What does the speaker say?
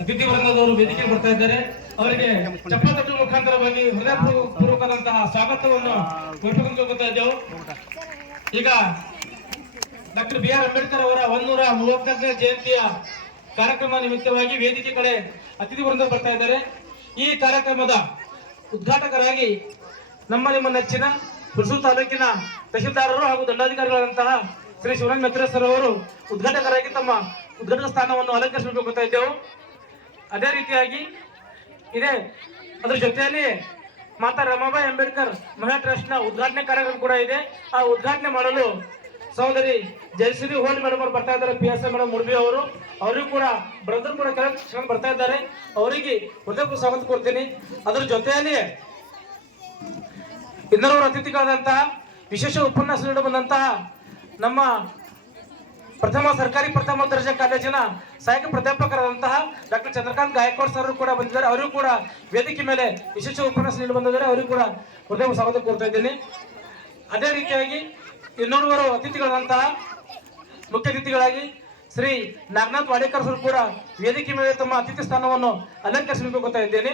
ಅತಿಥಿ ವರ್ಗದವರು ವೇದಿಕೆ ಬರ್ತಾ ಇದ್ದಾರೆ. ಅವರಿಗೆ ಚಪ್ಪಾಳೆ ಮುಖಾಂತರವಾಗಿ ಹೃದಯಪೂರ್ವಕವಾದಂತಹ ಸ್ವಾಗತವನ್ನು ಕೊಡ್ತಾ ಇದ್ದೆವು. ಈಗ ಡಾಕ್ಟರ್ ಬಿ ಆರ್ ಅಂಬೇಡ್ಕರ್ ಅವರ 134ನೇ ಜಯಂತಿಯ ಕಾರ್ಯಕ್ರಮ ನಿಮಿತ್ತವಾಗಿ ವೇದಿಕೆ ಕಡೆ ಅತಿಥಿ ವೃಂದ ಬರ್ತಾ ಇದ್ದಾರೆ. ಈ ಕಾರ್ಯಕ್ರಮದ ಉದ್ಘಾಟಕರಾಗಿ ನಿಮ್ಮ ನೆಚ್ಚಿನ ಹುಣಸೂರು ತಾಲೂಕಿನ ತಹಶೀಲ್ದಾರರು ಹಾಗೂ ದಂಡಾಧಿಕಾರಿಗಳಾದಂತಹ ಶ್ರೀ ಶಿವರಾಜ್ ಮೆತ್ರೆ ಸರ್ ಅವರು ಉದ್ಘಾಟಕರಾಗಿ ತಮ್ಮ ಉದ್ಘಾಟನಾ ಸ್ಥಾನವನ್ನು ಅಲಂಕರಿಸಬೇಕು ಗೊತ್ತಾ ಇದ್ದೆವು. ಅದೇ ರೀತಿಯಾಗಿ ಇದೆ ಅದರ ಜೊತೆಯಲ್ಲಿ ಮಾತಾ ರಮಾಬಾಯಿ ಅಂಬೇಡ್ಕರ್ ಮಹಿಳಾ ಟ್ರಸ್ಟ್ ನ ಉದ್ಘಾಟನೆ ಕಾರ್ಯಕ್ರಮ ಕೂಡ ಇದೆ. ಆ ಉದ್ಘಾಟನೆ ಮಾಡಲು ಸಹೋದರಿ ಜಯಶ್ರೀ ಹೋಳಿ ಮೇಡಮ್ ಅವರು ಬರ್ತಾ ಇದ್ದಾರೆ. ಪಿ ಎಸ್ ಐ ಮೇಡಮ್ ಮುರ್ಬಿ ಅವರಿಗೂ ಕೂಡ ಬ್ರದರ್ ಕೂಡ ಕೆಲ ಬರ್ತಾ ಇದ್ದಾರೆ. ಅವರಿಗೆ ಹೃದಯಪೂರ್ವಕ ಸ್ವಾಗತ ಕೊಡ್ತೀನಿ. ಅದರ ಜೊತೆಯಲ್ಲಿ ಇನ್ನೂರು ಅತಿಥಿಗಳಾದಂತಹ ವಿಶೇಷ ಉಪನ್ಯಾಸ ನೀಡಿ ಬಂದಂತಹ ನಮ್ಮ ಸರ್ಕಾರಿ ಪ್ರಥಮ ದರ್ಜೆ ಕಾಲೇಜಿನ ಸಹಾಯಕ ಪ್ರಾಧ್ಯಾಪಕರಾದಂತಹ ಡಾಕ್ಟರ್ ಚಂದ್ರಕಾಂತ್ ಗಾಯಕ್ವಾಡ್ ಸರ್ ಕೂಡ ಬಂದಿದ್ದಾರೆ. ಅವರಿಗೂ ಕೂಡ ವೇದಿಕೆ ಮೇಲೆ ವಿಶೇಷ ಉಪನ್ಯಾಸ ನೀಡಿ ಬಂದಿದ್ದಾರೆ. ಅವರಿಗೂ ಕೂಡ ಹೃದಯ ಸ್ವಾಗತ ಕೊಡ್ತಾ ಇದ್ದೀನಿ. ಅದೇ ರೀತಿಯಾಗಿ ಇನ್ನೋರ್ವರು ಅತಿಥಿಗಳಾದಂತಹ ಮುಖ್ಯ ಅತಿಥಿಗಳಾಗಿ ಶ್ರೀ ನಾಗನಾಥ್ ವಾಡೇಕರ್ ಸರ್ ಕೂಡ ವೇದಿಕೆ ಮೇಲೆ ತಮ್ಮ ಅತಿಥಿ ಸ್ಥಾನವನ್ನು ಅಲಂಕರಿಸಬೇಕು ಗೊತ್ತಾ ಇದ್ದೇನೆ.